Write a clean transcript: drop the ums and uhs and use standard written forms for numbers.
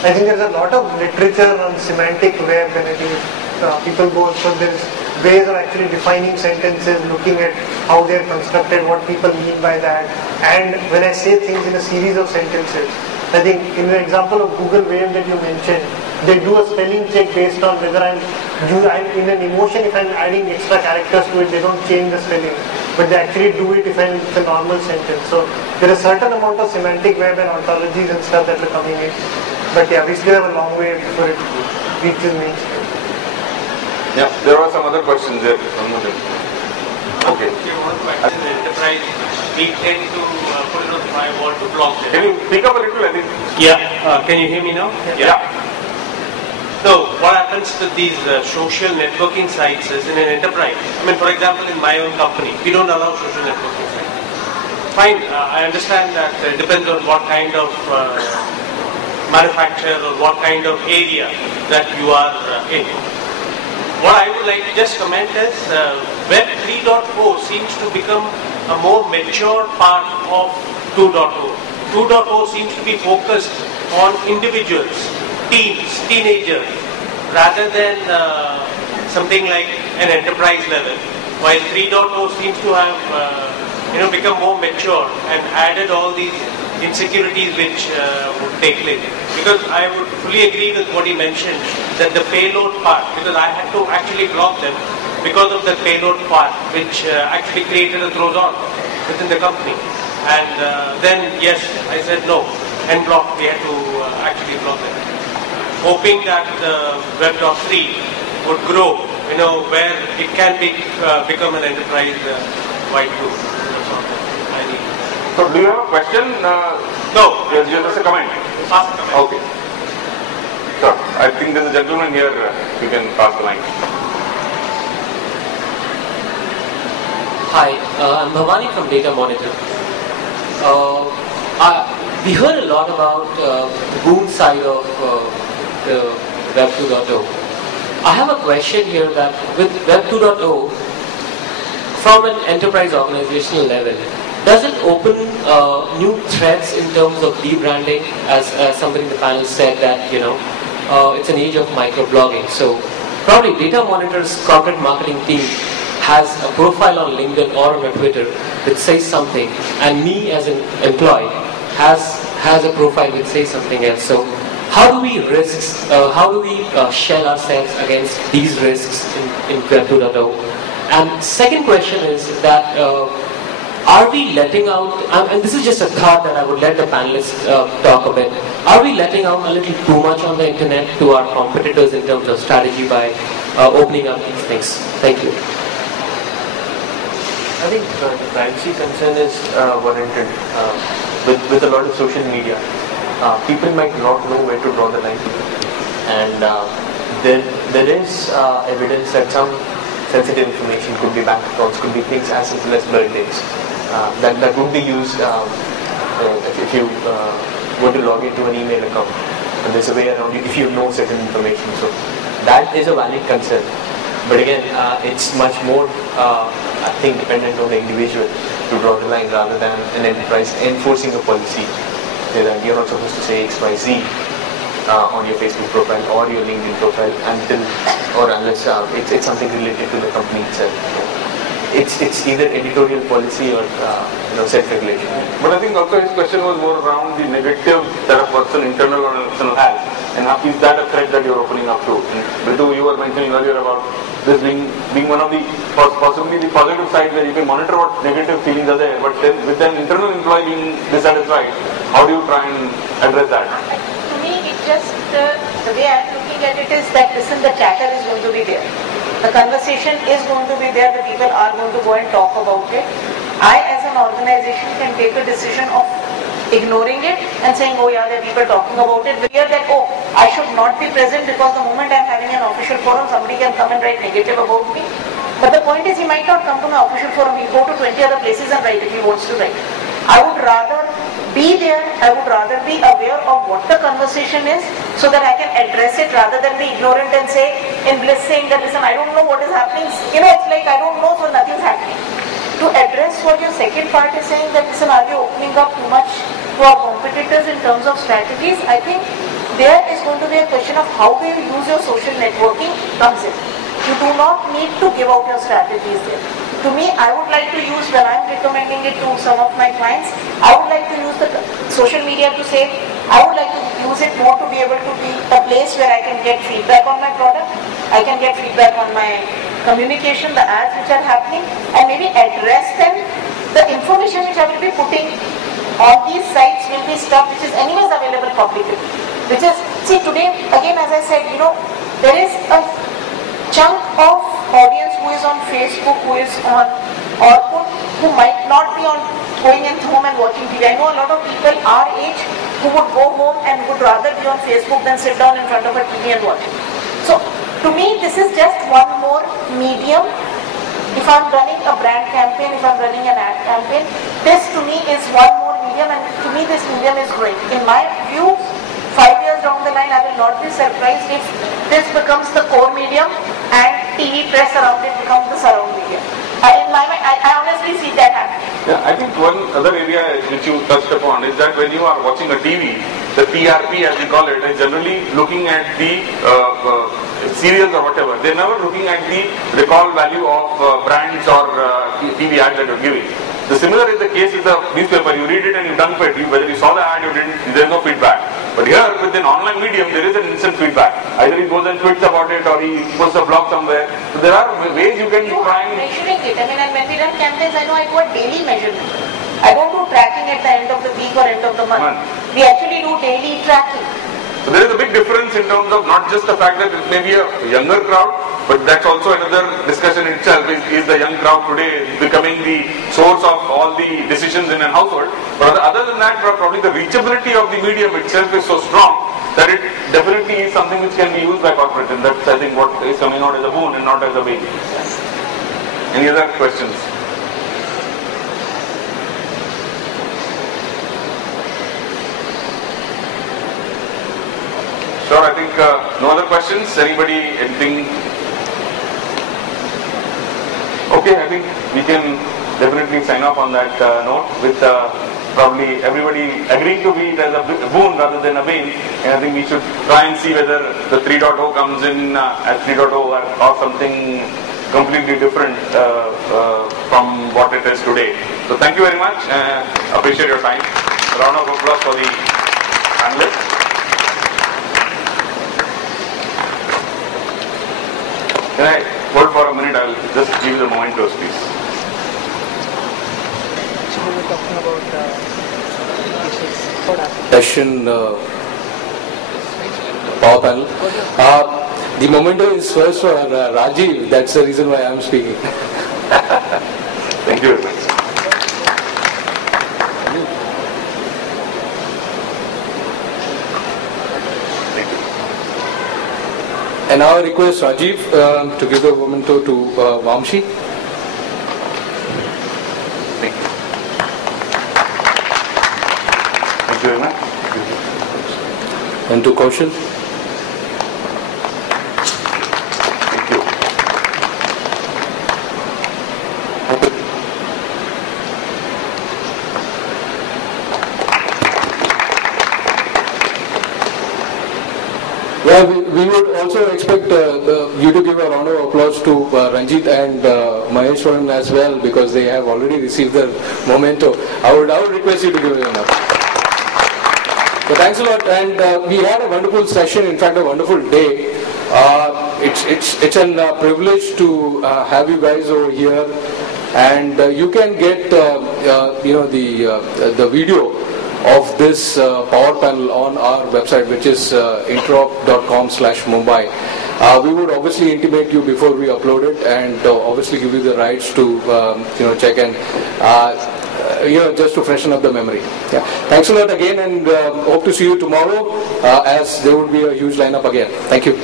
I think there's a lot of literature on semantic web, and I think people go, so there's ways of actually defining sentences, looking at how they're constructed, what people mean by that. And when I say things in a series of sentences, I think in the example of Google Wave that you mentioned, they do a spelling check based on whether I'm in an emotion. If I'm adding extra characters to it, they don't change the spelling, but they actually do it if it's a normal sentence. So there is a certain amount of semantic web and ontologies and stuff that are coming in. But yeah, we still have a long way before it reaches mainstream. Yeah, there are some other questions there. Okay. Enterprise, we tend to put it on the firewall to block them. Can you speak up a little, I think? Yeah. Can you hear me now? Yeah. So what happens to these social networking sites is in an enterprise. I mean, for example, in my own company, we don't allow social networking sites. Fine, I understand that it depends on what kind of manufacturer or what kind of area that you are in. What I would like to just comment is Web 3.0 seems to become a more mature part of 2.0. 2.0 seems to be focused on individuals, teens, teenagers, rather than something like an enterprise level. While 3.0 seems to have become more mature and added all these insecurities which would take place. Because I would fully agree with what he mentioned, that the payload part, because I had to actually block them because of the payload part, which actually created a Trojan within the company. And then, yes, I said no, and block, we had to actually block them. Hoping that Web.3 would grow, where it can become an enterprise-wide tool. So, do you have a question? No. Just a comment. Okay. Sure. I think there's a gentleman here. You can pass the line. Hi, I'm Bhavani from Data Monitor. We heard a lot about the boom side of the Web 2.0. I have a question here that with Web 2.0, from an enterprise organizational level, does it open new threats in terms of rebranding? As somebody in the panel said that, it's an age of microblogging. So probably Data Monitor's corporate marketing team has a profile on LinkedIn or on Twitter which says something, and me as an employee has a profile which says something else. So how do we shell ourselves against these risks in Web 2.0? And second question is that are we letting out, and this is just a thought that I would let the panelists talk a bit, are we letting out a little too much on the internet to our competitors in terms of strategy by opening up these things? Thank you. I think the privacy concern is warranted. With a lot of social media, people might not know where to draw the line, and there is evidence that some sensitive information could be bank accounts, could be things as simple as birthdays that would be used if you were to log into an email account, and there's a way around it if you know certain information. So that is a valid concern, but again, it's much more I think dependent on the individual to draw the line rather than an enterprise enforcing a policy that you're not supposed to say XYZ on your Facebook profile or your LinkedIn profile until or unless it's something related to the company itself. It's either editorial policy or self-regulation. But I think also his question was more around the negative that a person, internal or external, has, and is that a threat that you're opening up to? Ritu, you were mentioning earlier about this being one of the possibly the positive side where you can monitor what negative feelings are there, but then with an internal employee being dissatisfied, how do you try and address that? To me, it just the way I'm looking at it is that listen, the chatter is going to be there. The conversation is going to be there, the people are going to go and talk about it. I as an organization can take a decision of ignoring it and saying, oh yeah, there are people talking about it. We hear that, oh, I should not be present because the moment I'm having an official forum, somebody can come and write negative about me. But the point is, he might not come to my official forum, he'll go to 20 other places and write if he wants to write. I would rather be there, I would rather be aware of what the conversation is so that I can address it rather than be ignorant and say, in bliss saying that, listen, I don't know what is happening. It's like I don't know, so nothing's happening. To address what your second part is saying that, listen, are we opening up too much to our competitors in terms of strategies? I think there is going to be a question of how do you use your social networking comes in. You do not need to give out your strategies there. To me, I would like to use, when I'm recommending it to some of my clients, I would like to use the social media to say, I would like to use it more to be able to be a place where I can get feedback on my product, I can get feedback on my communication, the ads which are happening, and maybe address them. The information which I will be putting on these sites will be stuff which is anyways available publicly. Which is, see today, again as I said, there is a chunk of audience who is on Facebook, who is on Orkut, who might not be on going in home and watching TV. I know a lot of people our age who would go home and would rather be on Facebook than sit down in front of a TV and watch. So to me this is just one more medium. If I'm running a brand campaign, if I'm running an ad campaign, this to me is one more medium, and to me this medium is growing. In my view, 5 years down the line, I will not be surprised if this becomes the core medium and TV press around it becomes the surround medium. I honestly see that happening. Yeah, I think one other area which you touched upon is that when you are watching a TV, the TRP as we call it is generally looking at the serials or whatever. They're never looking at the recall value of brands or TV ads that you're giving. The similar is the case with the newspaper. You read it and you dump it. Whether you saw the ad or didn't, there is no feedback. But here, with an online medium, there is an instant feedback. Either he goes and tweets about it or he posts a blog somewhere. So there are ways you can try and... measuring it. And when we run campaigns, I know I do a daily measurement. I don't do tracking at the end of the week or end of the month. We actually do daily tracking. So there is a big difference in terms of not just the fact that it may be a younger crowd, but that's also another discussion in itself. Is the young crowd today becoming the source of all the decisions in a household? But other than that, probably the reachability of the medium itself is so strong that it definitely is something which can be used by corporates, and that's I think what is coming out as a boon and not as a bane. Any other questions? Sure, I think no other questions. Anybody, anything? Okay, I think we can definitely sign off on that note with probably everybody agreeing to be it as a boon rather than a bane. And I think we should try and see whether the 3.0 comes in as 3.0 or something completely different from what it is today. So thank you very much. Appreciate your time. A round of applause for the panelists. Can I hold for a minute? I will just give you the mementos, please. So we were talking about session power panel. The memento is first for Rajiv. That's the reason why I am speaking. Thank you very much. And now I request Rajiv to give the memento to Vamshi. Thank you. Thank you very much. And to Kaushal. Thank you. Yeah, we would also expect you to give a round of applause to Ranjit and Maheshwaran as well, because they have already received their memento. I would request you to give them up. So thanks a lot, and we had a wonderful session. In fact, a wonderful day. It's a privilege to have you guys over here, and you can get the video of this power panel on our website, which is interop.com/Mumbai. We would obviously intimate you before we upload it, and obviously give you the rights to check and just to freshen up the memory. Yeah. Thanks a lot again, and hope to see you tomorrow, as there would be a huge lineup again. Thank you.